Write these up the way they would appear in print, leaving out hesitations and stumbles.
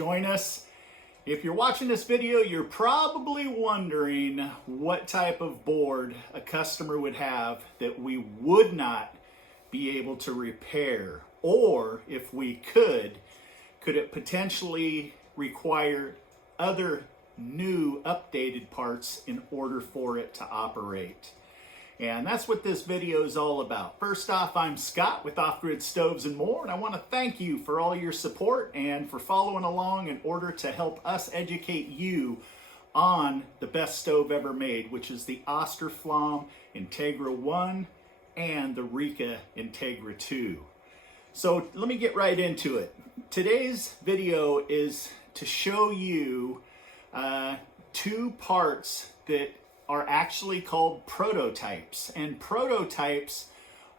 join us. If you're watching this video, you're probably wondering what type of board a customer would have that we would not be able to repair, or if we could it potentially require other new updated parts in order for it to operate. And that's what this video is all about. First off, I'm Scott with Off Grid Stoves and More, and I want to thank you for all your support and for following along in order to help us educate you on the best stove ever made, which is the Austroflamm Integra 1 and the Rika Integra 2. So let me get right into it. Today's video is to show you two parts that are actually called prototypes. And prototypes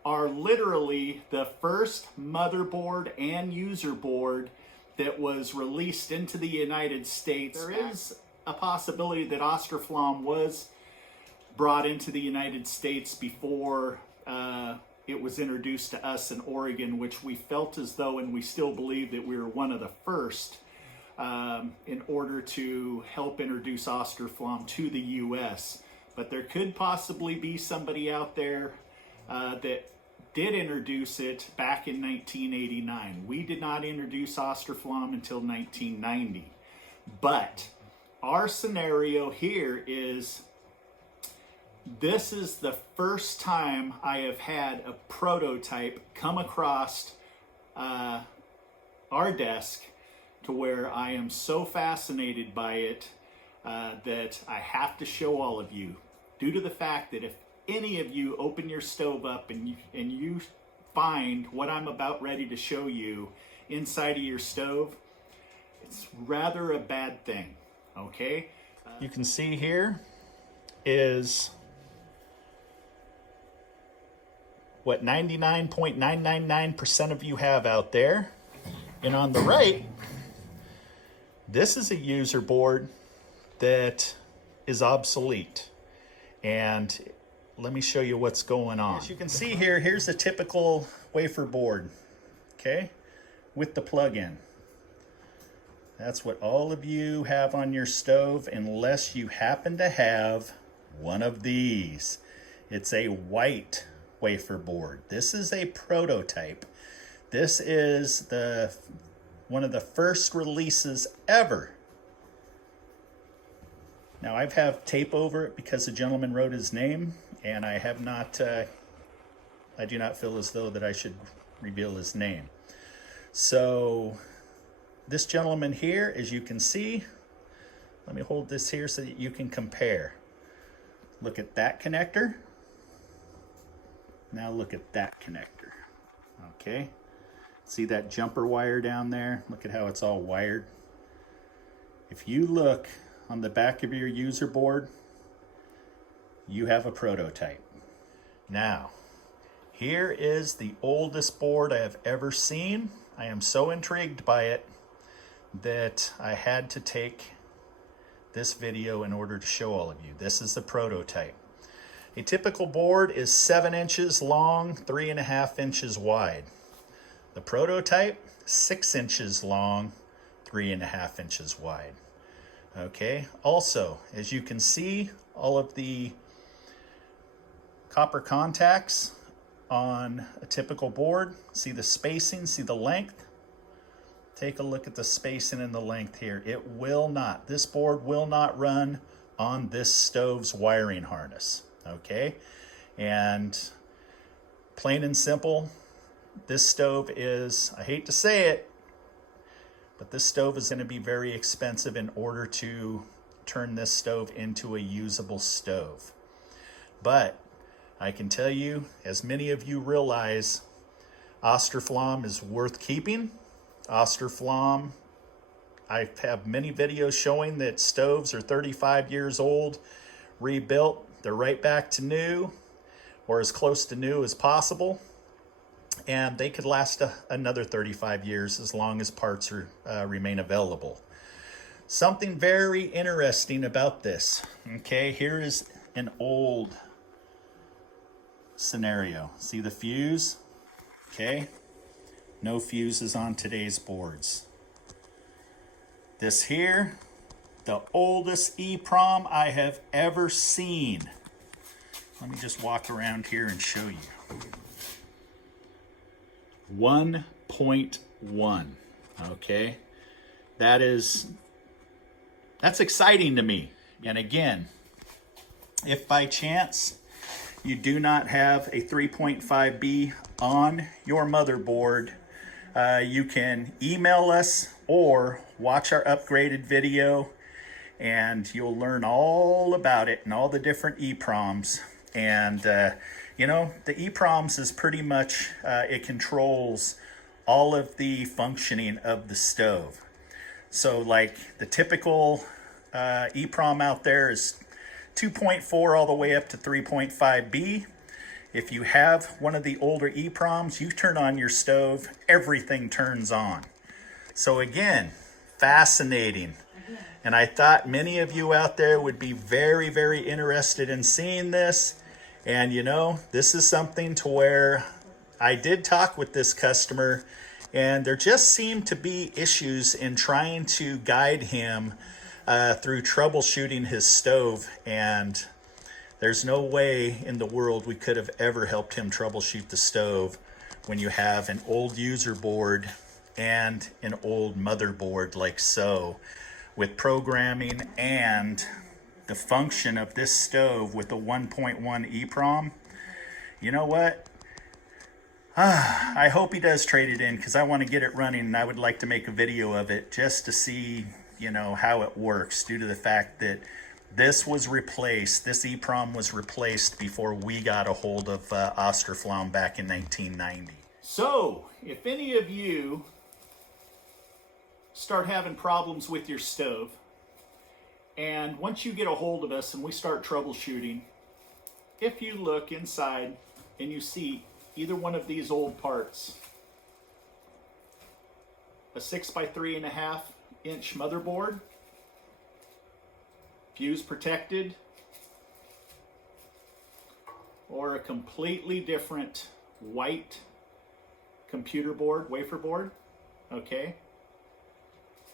are literally the first motherboard and user board that was released into the United States. There is a possibility that Austroflamm was brought into the United States before it was introduced to us in Oregon, which we felt as though, and we still believe that we were one of the first in order to help introduce Austroflamm to the U.S. But there could possibly be somebody out there that did introduce it back in 1989. We did not introduce Austroflamm until 1990. But our scenario here is, this is the first time I have had a prototype come across our desk to where I am so fascinated by it that I have to show all of you, due to the fact that if any of you open your stove up and you find what I'm about ready to show you inside of your stove, it's rather a bad thing, okay? You can see here is what 99.999% of you have out there. And on the right, this is a user board that is obsolete. And let me show you what's going on. As you can see here, here's a typical wafer board, okay, with the plug-in. That's what all of you have on your stove, unless you happen to have one of these. It's a white wafer board. This is a prototype. This is one of the first releases ever. Now, I have tape over it because the gentleman wrote his name, and I have not, I do not feel as though that I should reveal his name. So this gentleman here, as you can see, let me hold this here so that you can compare. Look at that connector. Now look at that connector, okay? See that jumper wire down there? Look at how it's all wired. If you look on the back of your user board, you have a prototype. Now, here is the oldest board I have ever seen. I am so intrigued by it that I had to take this video in order to show all of you. This is the prototype. A typical board is 7 inches long, 3.5 inches wide. The prototype, 6 inches long, 3.5 inches wide. Okay, also, as you can see, all of the copper contacts on a typical board. See the spacing, see the length? Take a look at the spacing and the length here. It will not, this board will not run on this stove's wiring harness. Okay, and plain and simple, this stove is, I hate to say it, but this stove is going to be very expensive in order to turn this stove into a usable stove. But I can tell you, as many of you realize, Austroflamm is worth keeping. Austroflamm, I have many videos showing that stoves are 35 years old, rebuilt. They're right back to new, or as close to new as possible. And they could last another 35 years as long as parts remain available. Something very interesting about this. Okay, here is an old scenario. See the fuse? Okay, no fuses on today's boards. This here, the oldest EEPROM I have ever seen. Let me just walk around here and show you. 1.1, okay? That's exciting to me. And again, if by chance you do not have a 3.5B on your motherboard, you can email us or watch our upgraded video and you'll learn all about it and all the different EEPROMs. And you know, the EEPROMs is pretty much, it controls all of the functioning of the stove. So like the typical EEPROM out there is 2.4 all the way up to 3.5B. If you have one of the older EEPROMs, you turn on your stove, everything turns on. So again, fascinating. And I thought many of you out there would be very, very interested in seeing this. And you know, this is something to where I did talk with this customer and there just seemed to be issues in trying to guide him through troubleshooting his stove. And there's no way in the world we could have ever helped him troubleshoot the stove when you have an old user board and an old motherboard like so, with programming and the function of this stove with a 1.1 EEPROM. You know what? I hope he does trade it in because I want to get it running and I would like to make a video of it just to see, you know, how it works, due to the fact that this was replaced, this EEPROM was replaced before we got a hold of Austroflamm back in 1990. So, if any of you start having problems with your stove, and once you get a hold of us and we start troubleshooting, if you look inside and you see either one of these old parts, a 6 by 3.5 inch motherboard, fuse protected, or a completely different white computer board, wafer board, okay?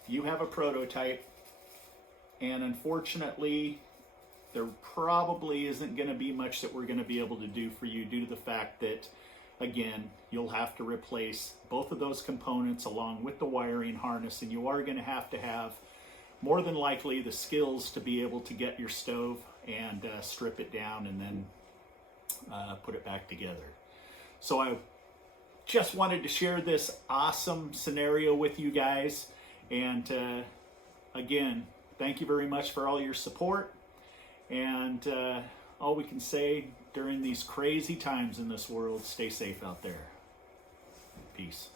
You have a prototype, and unfortunately, there probably isn't going to be much that we're going to be able to do for you due to the fact that, again, you'll have to replace both of those components along with the wiring harness, and you are going to have more than likely the skills to be able to get your stove and strip it down and then put it back together. So I just wanted to share this awesome scenario with you guys, and again, thank you very much for all your support, and all we can say during these crazy times in this world, stay safe out there. Peace.